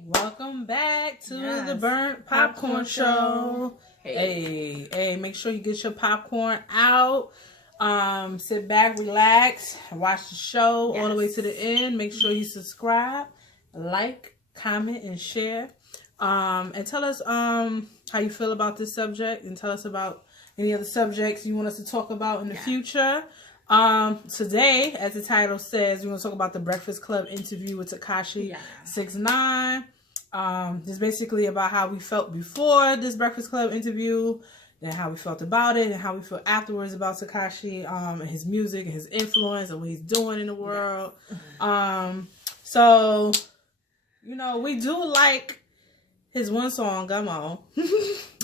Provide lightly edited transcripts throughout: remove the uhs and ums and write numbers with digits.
Welcome back to the Burnt Popcorn Show. Hey, make sure you get your popcorn out. Sit back, relax, and watch the show all the way to the end. Make sure you subscribe, like, comment, and share. And tell us how you feel about this subject, and tell us about any other subjects you want us to talk about in the future. Today, as the title says, we're going to talk about the Breakfast Club interview with Tekashi69. This is basically about how we felt before this Breakfast Club interview, then how we felt about it, and how we feel afterwards about Tekashi, and his music, and his influence, and what he's doing in the world. So, you know, we do like his one song, Come On.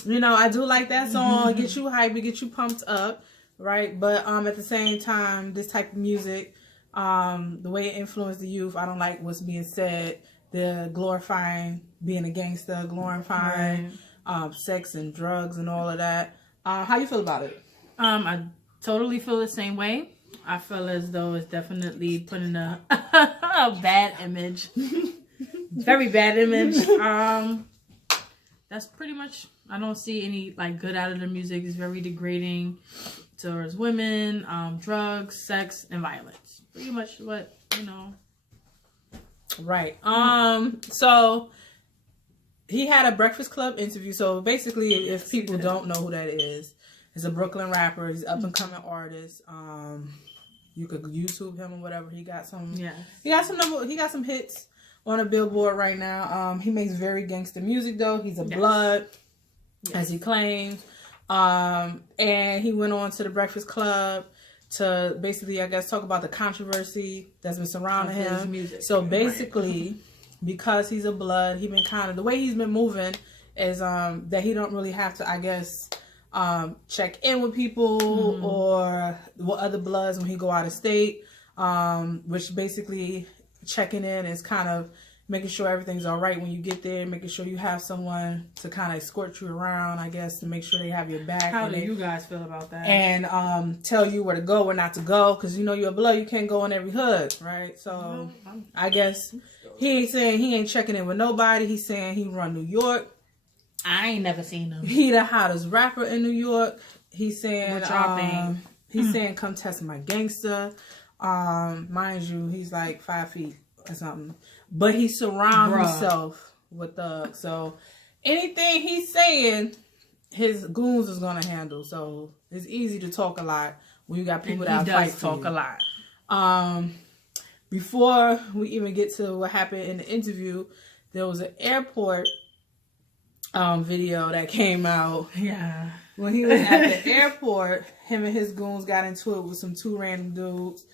You know, I do like that song. Get you hyped, get you pumped up. Right, but at the same time, this type of music, the way it influenced the youth, I don't like what's being said. The glorifying being a gangster, glorifying sex and drugs and all of that. How you feel about it? I totally feel the same way. I feel as though it's definitely putting a bad image, very bad image. That's pretty much. I don't see any like good out of the music. It's very degrading towards women, drugs, sex, and violence. Pretty much what, you know. Right. So he had a Breakfast Club interview. So basically, if people don't know who that is, he's a Brooklyn rapper. He's up and coming artist. You could YouTube him or whatever. He got some. Yeah. He got some hits on a Billboard right now. He makes very gangster music though. He's a blood, as he claims. And he went on to the Breakfast Club to basically, I guess, talk about the controversy that's been surrounding him. Music. So basically, because he's a blood, he been kind of, the way he's been moving is that he don't really have to, I guess, check in with people or with other bloods when he go out of state, which basically checking in is kind of making sure everything's all right when you get there, making sure you have someone to kind of escort you around, I guess, to make sure they have your back. How do you guys feel about that? And tell you where to go, where not to go, because you know you're a blood, you can't go in every hood, right? So I guess he ain't saying he ain't checking in with nobody. He's saying he run New York. I ain't never seen him. He the hottest rapper in New York. He's saying, what y'all think? He's saying, come test my gangster. Mind you, he's like 5 feet or something. But he surrounds himself with thugs. So anything he's saying, his goons is gonna handle. So it's easy to talk a lot when you got people that fight for you. Talk a lot. Before we even get to what happened in the interview, there was an airport video that came out. Yeah. When he was at the airport, him and his goons got into it with some two random dudes.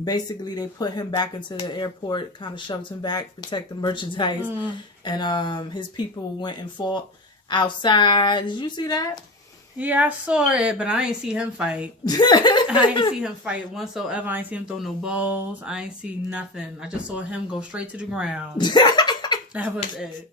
Basically, they put him back into the airport, kind of shoved him back, protect the merchandise. And his people went and fought outside. Did you see that? Yeah, I saw it, but I ain't see him fight. I ain't see him fight whatsoever. I ain't see him throw no balls. I ain't see nothing. I just saw him go straight to the ground. That was it.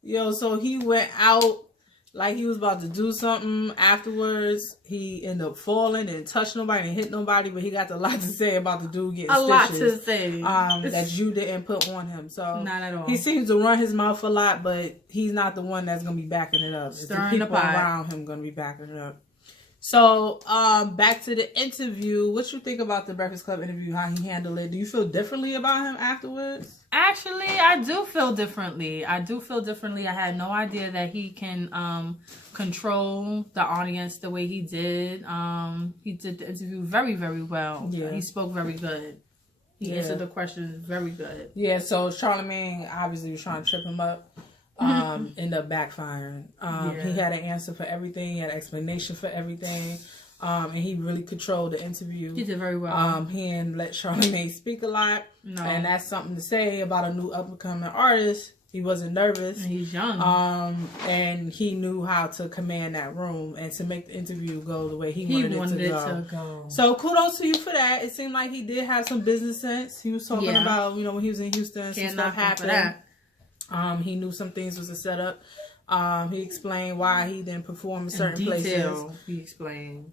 Yo, so he went out like he was about to do something. Afterwards, he ended up falling and touched nobody and hit nobody, but he got a lot to say about the dude getting stitches. A lot to say. That you didn't put on him. So not at all. He seems to run his mouth a lot, but he's not the one that's going to be backing it up. Stirring the people around him going to be backing it up. So, back to the interview. What you think about the Breakfast Club interview, how he handled it? Do you feel differently about him afterwards? Actually, I do feel differently. I had no idea that he can control the audience the way he did. He did the interview very, very well. Yeah. He spoke very good. He answered the questions very good. Yeah, so Charlamagne obviously was trying to trip him up. Ended up backfiring. He had an answer for everything. He had an explanation for everything. And he really controlled the interview. He did very well. He didn't let Charlamagne speak a lot. No. And that's something to say about a new up-and-coming artist. He wasn't nervous. And he's young. And he knew how to command that room and to make the interview go the way he wanted it to go. So kudos to you for that. It seemed like he did have some business sense. He was talking about, you know, when he was in Houston, some stuff happened. He knew some things was a setup. He explained why he didn't perform in certain places. He explained.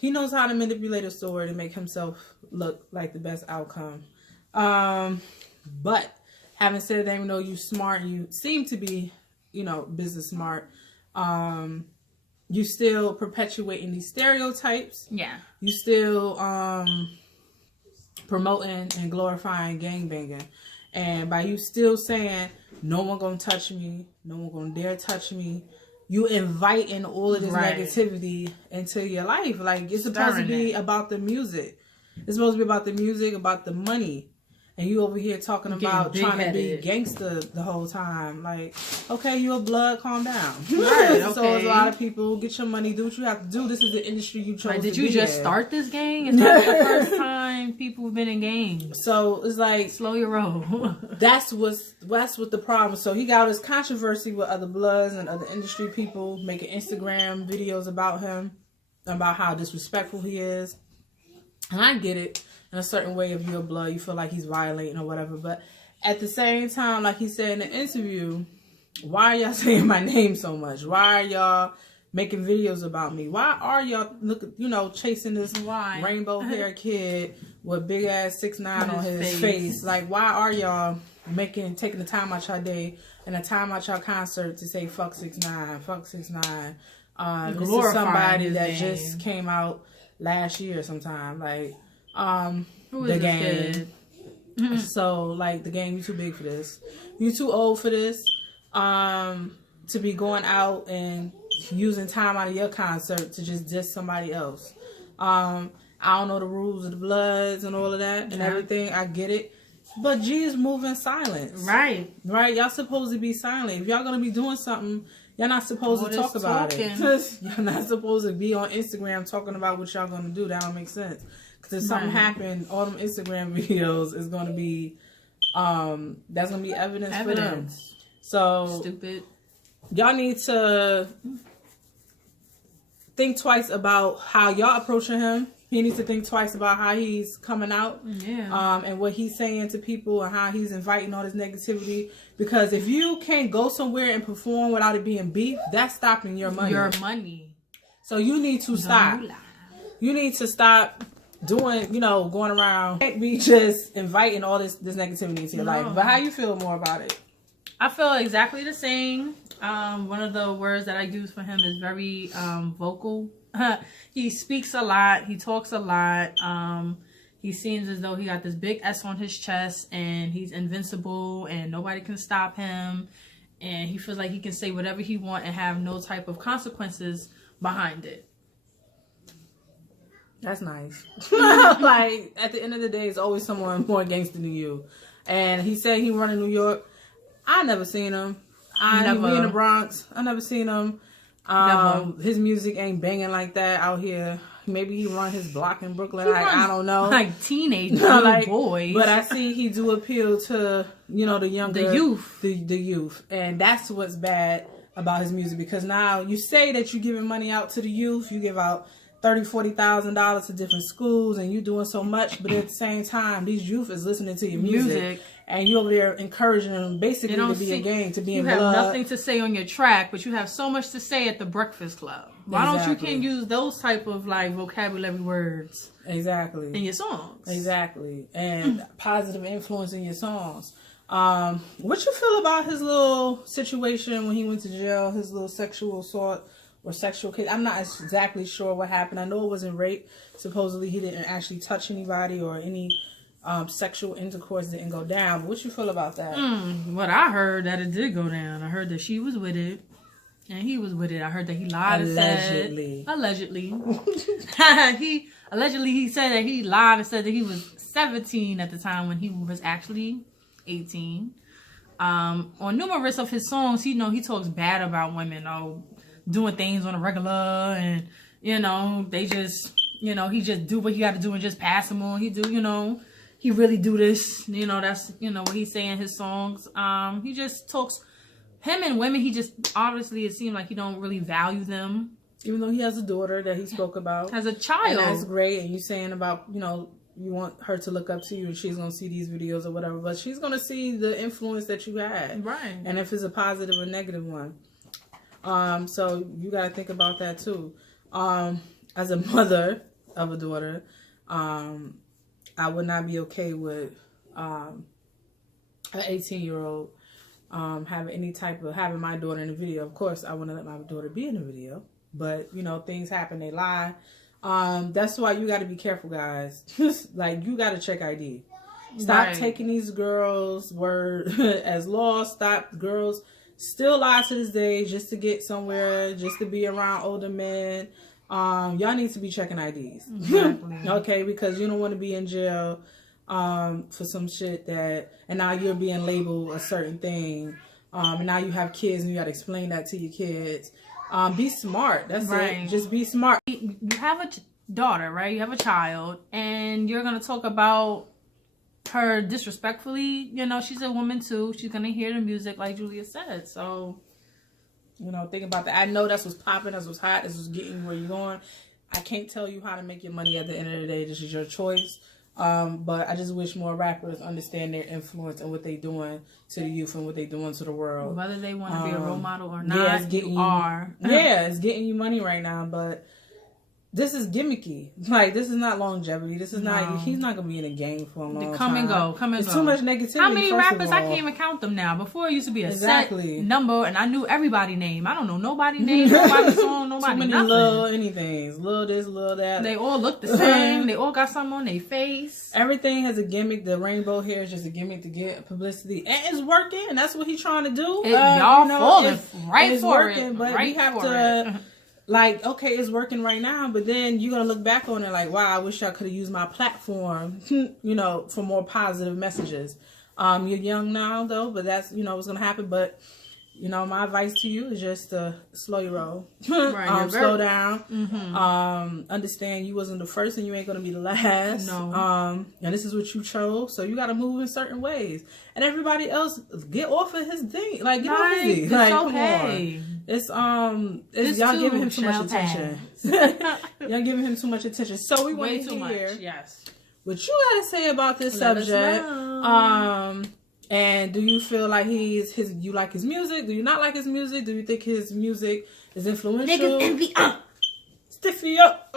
He knows how to manipulate a story to make himself look like the best outcome. But having said that, even though you smart, you seem to be, business smart, you still perpetuating these stereotypes. Yeah. You still promoting and glorifying gangbanging. And by you still saying, no one gonna touch me, no one gonna dare touch me, you inviting all of this negativity into your life. Like, it's supposed to be about the music. It's supposed to be about the music, about the money. And you over here talking about trying to be gangster the whole time. Like, okay, you a blood, calm down. Right, okay. So there's a lot of people, get your money, do what you have to do. This is the industry you chose to be in. Did you just start this gang? It's not the first time people have been in gangs. So it's like, slow your roll. that's what the problem. So he got this controversy with other bloods and other industry people making Instagram videos about him, about how disrespectful he is. And I get it. In a certain way, if you're a blood, you feel like he's violating or whatever. But at the same time, like he said in the interview, why are y'all saying my name so much? Why are y'all making videos about me? Why are y'all chasing this rainbow hair kid with big ass 6'9" on his face? Like, why are y'all taking the time out your day and the time out your concert to say fuck 6'9", fuck 6'9"? This is somebody that just came out last year sometime. Like, the game. So, like, the game, you too big for this. You too old for this. To be going out and using time out of your concert to just diss somebody else. I don't know the rules of the Bloods and all of that and everything. I get it. But G is moving silence. Right. Y'all supposed to be silent. If y'all gonna be doing something, y'all not supposed to talk about it. Y'all not supposed to be on Instagram talking about what y'all gonna do. That don't make sense. Because if something happened, all them Instagram videos is gonna be, that's gonna be evidence for them. So stupid. Y'all need to think twice about how y'all approaching him. He needs to think twice about how he's coming out, and what he's saying to people and how he's inviting all this negativity. Because if you can't go somewhere and perform without it being beef, that's stopping your money. So you need to stop. You need to stop doing, going around. Can't be just inviting all this negativity into your life. But how you feel more about it? I feel exactly the same. One of the words that I use for him is very vocal. He speaks a lot. He talks a lot. He seems as though he got this big S on his chest and he's invincible and nobody can stop him. And he feels like he can say whatever he wants and have no type of consequences behind it. That's nice. Like, at the end of the day, it's always someone more gangster than you. And he said he run in New York. I never seen him. He in the Bronx. I never seen him. His music ain't banging like that out here. Maybe he run his block in Brooklyn. I don't know. Like teenage boys. But I see he do appeal to, the younger. The youth. The youth. And that's what's bad about his music. Because now you say that you're giving money out to the youth. You give out $30,000, $40,000 to different schools and you doing so much. But at the same time, these youth is listening to your music. And you over there encouraging them basically to be a gang, to be in blood. You have nothing to say on your track, but you have so much to say at the Breakfast Club. Why don't you can use those type of vocabulary words? Exactly. In your songs. Exactly. And positive influence in your songs. What you feel about his little situation when he went to jail, his little sexual assault or sexual case? I'm not exactly sure what happened. I know it wasn't rape. Supposedly he didn't actually touch anybody or any sexual intercourse didn't go down. But what you feel about that? What I heard that it did go down. I heard that she was with it and he was with it. I heard that he lied and said allegedly. He said that he lied and said that he was 17 at the time when he was actually 18. On numerous of his songs, he talks bad about women, doing things on a regular, and they just he just do what he got to do and just pass him on. He do he really do this, that's, what he's saying in his songs. He just talks, him and women, he just, obviously, it seems like he don't really value them. Even though he has a daughter that he spoke about. Has a child. And that's great. And you saying about, you want her to look up to you and she's going to see these videos or whatever. But she's going to see the influence that you had. Right. And if it's a positive or negative one. So you got to think about that too. As a mother of a daughter, I would not be okay with an 18-year-old having my daughter in the video. Of course, I want to let my daughter be in the video, but you know, things happen, they lie. That's why you got to be careful, guys. Like, you got to check ID. Stop taking these girls' word as law. Stop. Girls still lie to this day just to get somewhere, just to be around older men. Y'all need to be checking IDs. Exactly. Okay, because you don't want to be in jail for some shit and now you're being labeled a certain thing. And now you have kids and you got to explain that to your kids. Be smart. That's it. Just be smart. You have a daughter, right? You have a child, and you're going to talk about her disrespectfully. You know, she's a woman too. She's going to hear the music like Julia said. So, you know, think about that. I know that's what's popping. That's what's hot. This is getting where you're going. I can't tell you how to make your money at the end of the day. This is your choice. But I just wish more rappers understand their influence and what they doing to the youth and what they doing to the world. Whether they want to be a role model or not, you are. Yeah, it's getting you money right now, but this is gimmicky. Like, this is not longevity. This is not. He's not gonna be in a game for a long time. Come and go. There's too much negativity. How many rappers? I can't even count them now. Before it used to be a set number, and I knew everybody's name. I don't know nobody's name, nobody's song, nobody. Too many nothing. Little anythings, little this, little that. They all look the same. They all got something on their face. Everything has a gimmick. The rainbow hair is just a gimmick to get publicity, and it's working. And that's what he's trying to do. Y'all falling right for working, it. But we have to. Like, okay, it's working right now, but then you're going to look back on it like, wow, I wish I could have used my platform, you know, for more positive messages. You're young now, though, but that's, you know, what's going to happen. But, you know, my advice to you is just slow your roll. Slow down. Understand you wasn't the first and you ain't going to be the last. No. And this is what you chose, so you got to move in certain ways. And everybody else, get off of his thing. Like, get off his thing. It's like, okay. Come on. It's y'all giving him too much attention. Y'all giving him too much attention. So we want to hear what you got to say about this subject. And do you feel like you like his music? Do you not like his music? Do you think his music is influential? Niggas envy Stiffy up.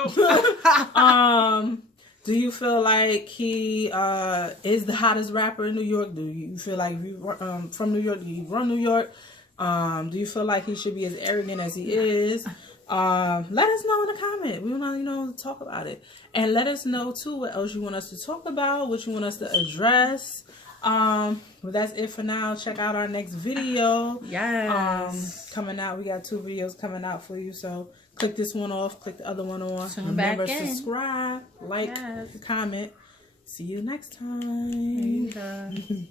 Do you feel like he is the hottest rapper in New York? Do you feel like if you from New York, do you run New York? Do you feel like he should be as arrogant as he is? Let us know in the comment. We want to talk about it. And let us know too what else you want us to talk about, what you want us to address. Well, that's it for now. Check out our next video. Yes. Coming out. We got 2 videos coming out for you. So click this one off, click the other one on. Remember, subscribe, like, comment. See you next time.